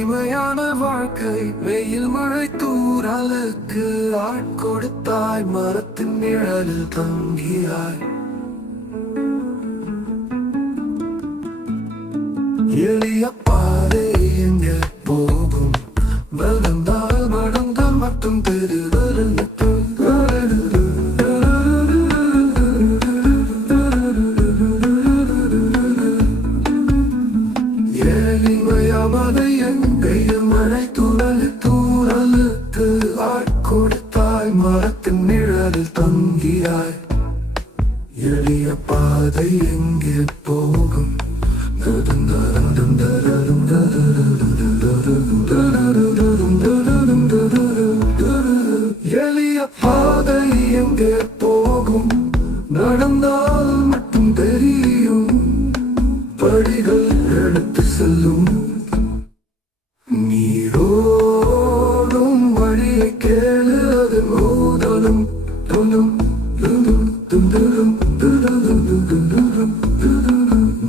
இமையான வாழ்க்கை வெயில் மழை தூறலுக்கு ஆட்கொடுத்தாய், மரத்தின் நிழலில் தங்கியாய். எளிய பாதை எங்கே போகும், வளர்ந்தால் மடங்கள் மட்டும் பெறுதல். ஏழிமையாமதை எங்கையில் மழை தூறலுக்கு ஆட்கொடுத்தாய், மரத்தின் நிழலில் தங்கியாய். எளிய பாதை எங்கே போகும், எளிய பாதை எங்கே போகும், நடந்தால் மட்டும் தெரியும். படிகள் எடுத்து செல்லும் நீரோடும் வழியை கேளு, அது மோதலும் துணும்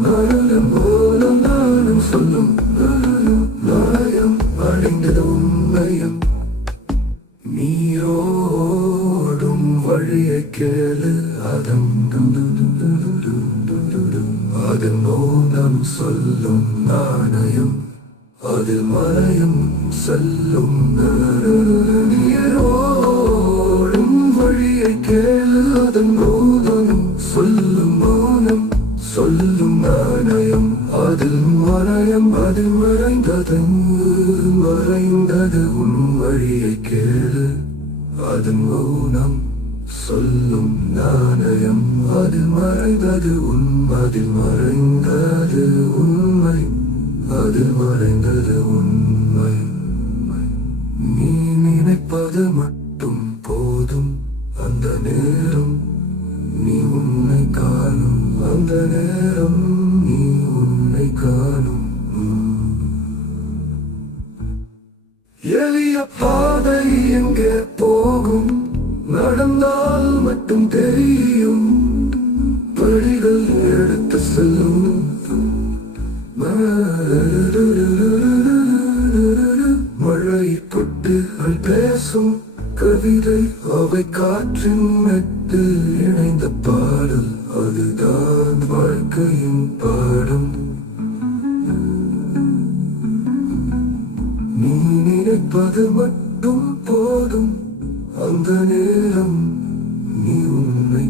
மரணம் போலும் நானும் சொல்லும் நாயம் அடைந்தது உண்மையும். நீரோடும் வழியை கேளு, அதில் மௌனம் சொல்லும் நாணயம், அதில் மறையும் செல்லும். நீரோடும் வழியை கேளு, அதன் மௌனம் சொல்லும் மௌனம் சொல்லும் நாணயம், அதில் மறையும் அதில் மறைந்தது உன் வழியை கேளு, அதன் மௌனம் சொல்லும் நாணயம், அதில் மறைந்தது அதில் மறைந்தது உண்மை, அதில் மறைந்தது உண்மை. நீ நினைப்பது மட்டும் போதும், அந்த நேரம் நீ உன்னை காணும், அந்த நேரம் நீ உன்னை காணும். எளிய பாதை எங்கே போகும், நடந்தால் மட்டும் தெரியும். படிகள் எடுத்து செல்லும் மழை தொட்டுகள் பேசும் கவிதை, அவை காற்றின் மெட்டு இணைந்த பாடல், அதுதான் வாழ்க்கையின் பாடம். நீ நினைப்பது மட்டும் போதும், அந்த நேரம் நீ உன்னை